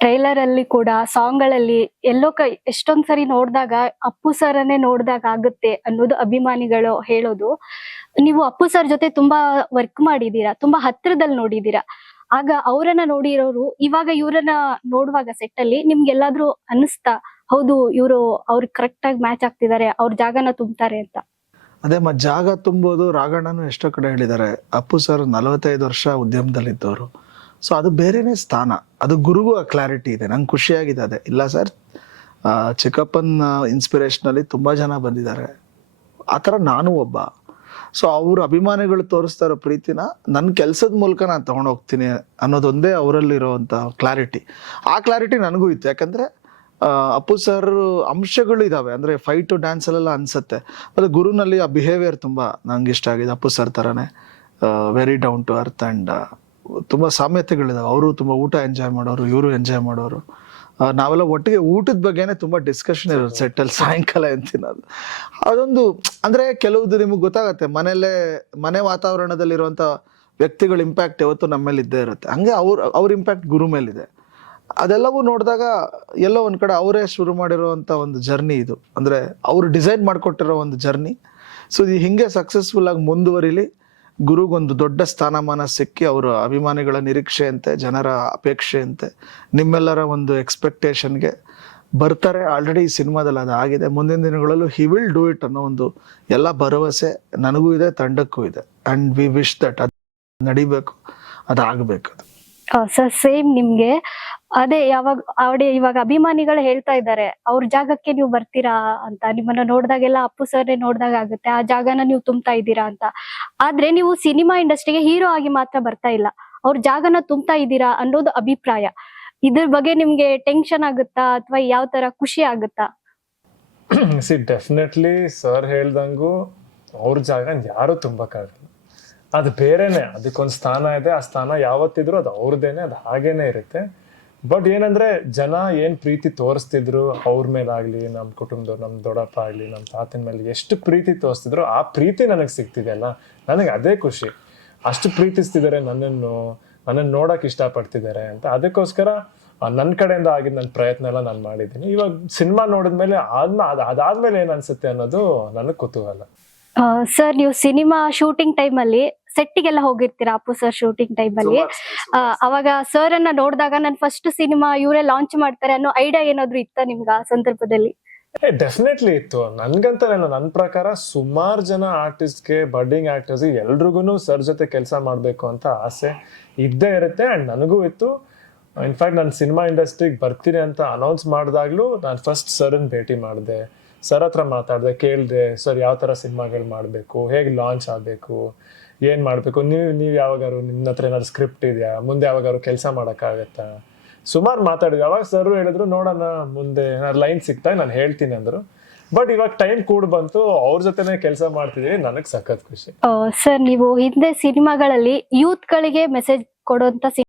Trailer ಅಲ್ಲಿ ಕೂಡ ಸಾಂಗ್ಗಳಲ್ಲಿ ಎಲ್ಲೋ ಕೈ, ಎಷ್ಟೊಂದ್ ಸರಿ ನೋಡಿದಾಗ ಅಪ್ಪು ಸರ್ನೇ ನೋಡಿದಾಗ ಆಗುತ್ತೆ ಅನ್ನೋದು ಅಭಿಮಾನಿಗಳು ಹೇಳೋದು. ನೀವು ಅಪ್ಪು ಸರ್ ಜೊತೆ ತುಂಬಾ ವರ್ಕ್ ಮಾಡಿದೀರಾ ತುಂಬಾ ಹತ್ರದಲ್ಲಿ ನೋಡಿದೀರಾ ಆಗ ಅವರನ್ನ ನೋಡಿರೋರು ಇವಾಗ ಇವ್ರನ್ನ ನೋಡುವಾಗ ಸೆಟ್ ಅಲ್ಲಿ ನಿಮ್ಗೆಲ್ಲಾದ್ರೂ ಅನಿಸ್ತಾ ಹೌದು ಇವರು ಅವ್ರಿಗೆ ಕರೆಕ್ಟ್ ಆಗಿ ಮ್ಯಾಚ್ ಆಗ್ತಿದ್ದಾರೆ ಅವ್ರ ಜಾಗನ ತುಂಬ್ತಾರೆ ಅಂತ? ಅದೇ ಜಾಗ ತುಂಬೋದು ರಾಘಣ್ಣನು ಎಷ್ಟೋ ಕಡೆ ಹೇಳಿದ್ದಾರೆ, ಅಪ್ಪು ಸರ್ ನಲವತ್ತೈದು ವರ್ಷ ಉದ್ಯಮದಲ್ಲಿದ್ದವರು. ಸೊ ಅದು ಬೇರೆನೇ ಸ್ಥಾನ. ಅದು ಗುರುಗೂ ಆ ಕ್ಲಾರಿಟಿ ಇದೆ. ನಂಗೆ ಖುಷಿಯಾಗಿದೆ ಅದೇ. ಇಲ್ಲ ಸರ್ ಚಿಕ್ಕಪ್ಪನ ಇನ್ಸ್ಪಿರೇಷನಲ್ಲಿ ತುಂಬ ಜನ ಬಂದಿದ್ದಾರೆ. ಆ ಥರ ನಾನು ಒಬ್ಬ. ಸೊ ಅವ್ರ ಅಭಿಮಾನಿಗಳು ತೋರಿಸ್ತಾ ಇರೋ ಪ್ರೀತಿನ ನನ್ನ ಕೆಲಸದ ಮೂಲಕ ನಾನು ತೊಗೊಂಡೋಗ್ತೀನಿ ಹೋಗ್ತೀನಿ ಅನ್ನೋದೊಂದೇ ಅವರಲ್ಲಿರೋವಂಥ ಕ್ಲಾರಿಟಿ ಆ ಕ್ಲಾರಿಟಿ ನನಗೂ ಇತ್ತು. ಯಾಕಂದರೆ ಅಪ್ಪು ಸರ್ ಅಂಶಗಳು ಇದಾವೆ. ಅಂದರೆ ಫೈಟು ಡ್ಯಾನ್ಸಲ್ಲೆಲ್ಲ ಅನ್ಸುತ್ತೆ. ಮತ್ತು ಗುರುನಲ್ಲಿ ಆ ಬಿಹೇವಿಯರ್ ತುಂಬ ನನಗೆ ಇಷ್ಟ ಆಗಿದೆ. ಅಪ್ಪು ಸರ್ ಥರನೇ very down to earth and ತುಂಬ ಸಾಮ್ಯತೆಗಳಿದಾವೆ. ಅವರು ತುಂಬ ಊಟ ಎಂಜಾಯ್ ಮಾಡೋರು ಇವರು ಎಂಜಾಯ್ ಮಾಡೋರು. ನಾವೆಲ್ಲ ಒಟ್ಟಿಗೆ ಊಟದ ಬಗ್ಗೆನೇ ತುಂಬ ಡಿಸ್ಕಷನ್ ಇರೋದು ಸೆಟ್ಟಲ್ಲಿ ಸಾಯಂಕಾಲ ಏನ್ ತಿನ್ನೋದು ಅದೊಂದು ಅಂದರೆ ಕೆಲವುದು ನಿಮಗೆ ಗೊತ್ತಾಗತ್ತೆ ಮನೆಯಲ್ಲೇ ಮನೆ ವಾತಾವರಣದಲ್ಲಿರುವಂಥ ವ್ಯಕ್ತಿಗಳ ಇಂಪ್ಯಾಕ್ಟ್ ಯಾವತ್ತೂ ನಮ್ಮ ಮೇಲೆ ಇದ್ದೇ ಇರುತ್ತೆ. ಹಂಗೆ ಅವ್ರ ಅವ್ರ ಇಂಪ್ಯಾಕ್ಟ್ ಗುರು ಮೇಲಿದೆ. ಅದೆಲ್ಲವೂ ನೋಡಿದಾಗ ಎಲ್ಲೋ ಒಂದು ಕಡೆ ಅವರೇ ಶುರು ಮಾಡಿರುವಂಥ ಒಂದು ಜರ್ನಿ ಇದು. ಅಂದರೆ ಅವರು ಡಿಸೈನ್ ಮಾಡಿಕೊಟ್ಟಿರೋ ಒಂದು ಜರ್ನಿ ಸೊ ಇದು ಹಿಂಗೆ ಸಕ್ಸಸ್ಫುಲ್ ಆಗಿ ಮುಂದುವರಿಲಿ ಗುರುಗೊಂದು ದೊಡ್ಡ ಸ್ಥಾನಮಾನ ಸಿಕ್ಕಿ ಅವರ ಅಭಿಮಾನಿಗಳ ನಿರೀಕ್ಷೆಯಂತೆ, ಜನರ ಅಪೇಕ್ಷೆಯಂತೆ, ನಿಮ್ಮೆಲ್ಲರ ಒಂದು ಎಕ್ಸ್ಪೆಕ್ಟೇಷನ್ಗೆ ಬರ್ತಾರೆ. ಆಲ್ರೆಡಿ ಈ ಸಿನಿಮಾದಲ್ಲಿ ಅದು ಆಗಿದೆ. ಮುಂದಿನ ದಿನಗಳಲ್ಲೂ ಹಿ ವಿಲ್ ಡೂ ಇಟ್ ಅನ್ನೋ ಒಂದು ಎಲ್ಲ ಭರವಸೆ ನನಗೂ ಇದೆ, ತಂಡಕ್ಕೂ ಇದೆ. ಅಂಡ್ ವಿ ವಿಶ್ ದಟ್ ಅದು ನಡಿಬೇಕು, ಅದಾಗಬೇಕು ಅದು. ಸರ್ ಸೇಮ್ ನಿಮ್ಗೆ. ಅದೇ ಯಾವಾಗ, ಅವಡೆ ಇವಾಗ ಅಭಿಮಾನಿಗಳು ಹೇಳ್ತಾ ಇದ್ದಾರೆ, ಅವ್ರ ಜಾಗಕ್ಕೆ ನೀವು ಬರ್ತೀರಾ ಅಂತ. ನಿಮ್ಮನ್ನ ನೋಡಿದಾಗೆಲ್ಲ ಅಪ್ಪು ಸರ್ನೇ ನೋಡ್ದಾಗ ಆಗುತ್ತೆ, ಆ ಜಾಗನ ನೀವು ತುಂಬ್ತಾ ಇದ್ದೀರಾ ಅಂತ. ಆದ್ರೆ ನೀವು ಸಿನಿಮಾ ಇಂಡಸ್ಟ್ರಿಗೆ ಹೀರೋ ಆಗಿ ಮಾತ್ರ ಬರ್ತಾ ಇಲ್ಲ. ಅವ್ರ ಜಾಗನ ತುಂಬ್ತಾ ಇದ್ದೀರಾ ಅನ್ನೋದು ಅಭಿಪ್ರಾಯ. ಇದ್ರ ಬಗ್ಗೆ ನಿಮ್ಗೆ ಟೆನ್ಷನ್ ಆಗುತ್ತಾ, ಅಥವಾ ಯಾವ ತರ ಖುಷಿ ಆಗುತ್ತಾ? ಸಿ ಡೆಫಿನೆಟ್ಲಿ ಸರ್ ಹೇಳ್ದಂಗು ಅವ್ರ ಜಾಗ ಯಾರು ತುಂಬಕ್ಕಾಗಲ್ಲ ಅದು ಬೇರೆನೆ, ಅದಕ್ಕೊಂದು ಸ್ಥಾನ ಇದೆ, ಆ ಸ್ಥಾನ ಯಾವತ್ತಿದ್ರು ಅದು ಅವ್ರದ್ದೇನೆ ಅದು ಹಾಗೇನೆ ಇರುತ್ತೆ. ಬಟ್ ಏನಂದ್ರೆ, ಜನ ಏನ್ ಪ್ರೀತಿ ತೋರಿಸ್ತಿದ್ರು ಅವ್ರ ಮೇಲಾಗ್ಲಿ ನಮ್ಮ ಕುಟುಂಬದ ನಮ್ಮ ದೊಡ್ಡಪ್ಪ ಆಗ್ಲಿ ನಮ್ಮ ತಾತನ ಮೇಲೆ ಎಷ್ಟು ಪ್ರೀತಿ ತೋರಿಸ್ತಿದ್ರು ಆ ಪ್ರೀತಿ ನನಗೆ ಸಿಗ್ತಿದೆಯಲ್ಲ ನನಗೆ ಅದೇ ಖುಷಿ. ಅಷ್ಟು ಪ್ರೀತಿಸ್ತಿದ್ದಾರೆ ನನ್ನನ್ನು ನನ್ನನ್ನು ನೋಡಕ್ ಇಷ್ಟಪಡ್ತಿದ್ದಾರೆ ಅಂತ. ಅದಕ್ಕೋಸ್ಕರ ನನ್ನ ಕಡೆಯಿಂದ ಆಗಿದ್ ನನ್ನ ಪ್ರಯತ್ನ ಎಲ್ಲ ನಾನು ಮಾಡಿದ್ದೀನಿ. ಇವಾಗ ಸಿನಿಮಾ ನೋಡಿದ್ಮೇಲೆ ಆದ್ಮ ಅದ್, ಅದಾದ್ಮೇಲೆ ಏನ್ ಅನ್ಸುತ್ತೆ ಅನ್ನೋದು ನನಗೆ ಕುತೂಹಲ. ಸರ್, ನೀವು ಸಿನಿಮಾ ಶೂಟಿಂಗ್ ಟೈಮಲ್ಲಿ ಅಲ್ಲಿ ಸೆಟ್ಟಿಗೆಲ್ಲ ಹೋಗಿರ್ತೀರಾ ಅಪ್ಪು ಸರ್ ಶೂಟಿಂಗ್ ಟೈಮ್ ಅಲ್ಲಿ ಅವಾಗ ಸರ್ ಅನ್ನ ನೋಡಿದಾಗ ನನ್ ಫಸ್ಟ್ ಸಿನಿಮಾ ಇವರೇ ಲಾಂಚ್ ಮಾಡ್ತಾರೆ ಅನ್ನೋ ಐಡಿಯಾ ಏನಾದ್ರು ಇತ್ತ ನಿಮ್ಗೆ ಆ ಸಂದರ್ಭದಲ್ಲಿ? ಡೆಫಿನೆಟ್ಲಿ ಇತ್ತು. ನನ್ಗಂತಲೇನು ನನ್ನ ಪ್ರಕಾರ ಸುಮಾರು ಜನ ಆರ್ಟಿಸ್ಟ್ಗೆ ಬಡ್ಡಿಂಗ್ ಆಕ್ಟರ್ಸ್ ಎಲ್ರಿಗೂ ಸರ್ ಜೊತೆ ಕೆಲಸ ಮಾಡಬೇಕು ಅಂತ ಆಸೆ ಇದ್ದೇ ಇರುತ್ತೆ ಅಂಡ್ ನನಗೂ ಇತ್ತು. ಇನ್ಫ್ಯಾಕ್ಟ್ ನಾನು ಸಿನಿಮಾ ಇಂಡಸ್ಟ್ರಿಗೆ ಬರ್ತೀನಿ ಅಂತ ಅನೌನ್ಸ್ ಮಾಡಿದಾಗ್ಲೂ ನಾನು ಫಸ್ಟ್ ಸರ್ನ ಭೇಟಿ ಮಾಡಿದೆ. ಸರ್ ಹತ್ರ ಮಾತಾಡಿದೆ, ಕೇಳಿದೆ, ಸರ್ ಯಾವ ಥರ ಸಿನಿಮಾಗಳು ಮಾಡಬೇಕು, ಹೇಗೆ ಲಾಂಚ್ ಆಗಬೇಕು, ಏನು ಮಾಡಬೇಕು? ನೀವು ನೀವು ಯಾವಾಗಾರು ನಿಮ್ಮ ಹತ್ರ ಏನಾದ್ರು ಸ್ಕ್ರಿಪ್ಟ್ ಇದೆಯಾ? ಮುಂದೆ ಯಾವಾಗಾರು ಕೆಲಸ ಮಾಡೋಕ್ಕಾಗತ್ತಾ? ಸುಮಾರು ಮಾತಾಡಿದ್ವಿ. ಅವಾಗ ಸರ್ ಹೇಳಿದ್ರು ನೋಡೋಣ ಮುಂದೆ ಲೈನ್ ಸಿಗ್ತಾ? ನಾನು ಹೇಳ್ತೀನಿ ಅಂದ್ರು. ಬಟ್ ಇವಾಗ ಟೈಮ್ ಕೂಡ ಬಂತು, ಅವ್ರ ಜೊತೆನೆ ಕೆಲಸ ಮಾಡ್ತಿದ್ದೀನಿ ನನಗೆ ಸಖತ್ ಖುಷಿ. ಸರ್, ನೀವು ಹಿಂದೆ ಸಿನಿಮಾಗಳಲ್ಲಿ ಯೂತ್ ಗಳಿಗೆ ಮೆಸೇಜ್ ಕೊಡುವಂತ